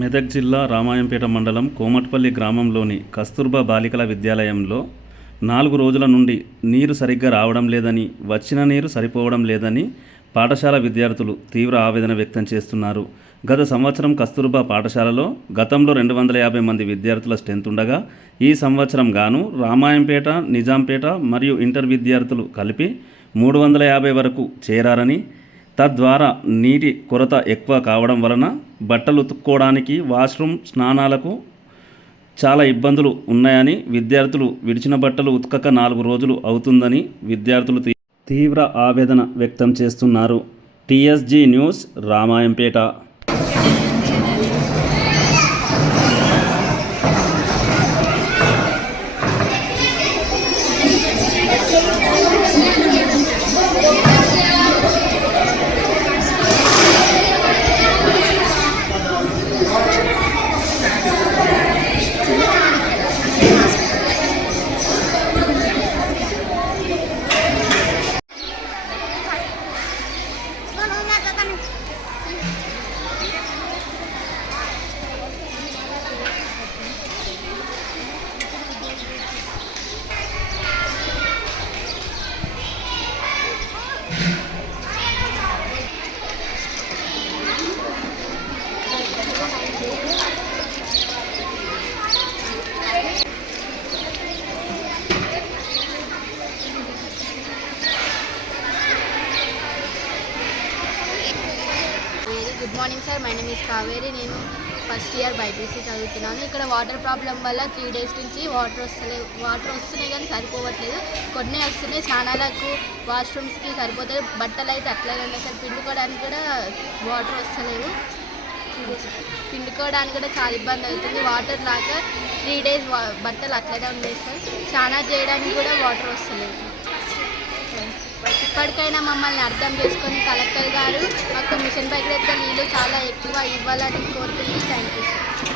మెదక్ జిల్లా రామాయంపేట మండలం కోమట్పల్లి గ్రామంలోని కస్తూర్బా బాలికల విద్యాలయంలో 4 రోజుల నుండి నీరు సరిగ్గా రావడం లేదని, వచ్చిన నీరు సరిపోవడం లేదని పాఠశాల విద్యార్థులు తీవ్ర ఆవేదన వ్యక్తం చేస్తున్నారు. గత సంవత్సరం కస్తూర్బా పాఠశాలలో గతంలో 250 మంది విద్యార్థుల స్ట్రెంత్ ఉండగా, ఈ సంవత్సరం గాను రామాయంపేట, నిజాంపేట మరియు ఇంటర్ విద్యార్థులు కలిపి 350 వరకు చేరారని, తద్వారా నీటి కొరత ఎక్కువ కావడం వలన బట్టలు ఉతుక్కోవడానికి, వాష్రూమ్, స్నానాలకు చాలా ఇబ్బందులు ఉన్నాయని, విద్యార్థులు విడిచిన బట్టలు ఉతకక 4 రోజులు అవుతుందని విద్యార్థులు తీవ్ర ఆవేదన వ్యక్తం చేస్తున్నారు. TSG news, Ramayampet. Good morning sir, my name is Kaveri. నేను ఫస్ట్ ఇయర్ బైపీసీ చదువుతున్నాను. ఇక్కడ వాటర్ ప్రాబ్లం వల్ల 3 days నుంచి వాటర్ వస్తున్నాయి కానీ సరిపోవట్లేదు. కొన్ని వస్తున్నాయి, స్నానాలకు, వాష్రూమ్స్కి సరిపోతాయి. బట్టలు అయితే అట్లాగే ఉన్నాయి సార్. పిండుకోవడానికి కూడా వాటర్ వస్తలేవు. పిండుకోవడానికి కూడా చాలా ఇబ్బంది అవుతుంది. వాటర్ రాక 3 days బట్టలు అట్లనే ఉన్నాయి సార్. స్నానాలు చేయడానికి కూడా వాటర్ వస్తలేదు. ఇప్పటికైనా మమ్మల్ని అర్థం చేసుకొని కలెక్టర్ గారు మాకు మిషన్ భగీరథ నీళ్ళు చాలా ఎక్కువ ఇవ్వాలని కోరుతుంది. Thank you sir.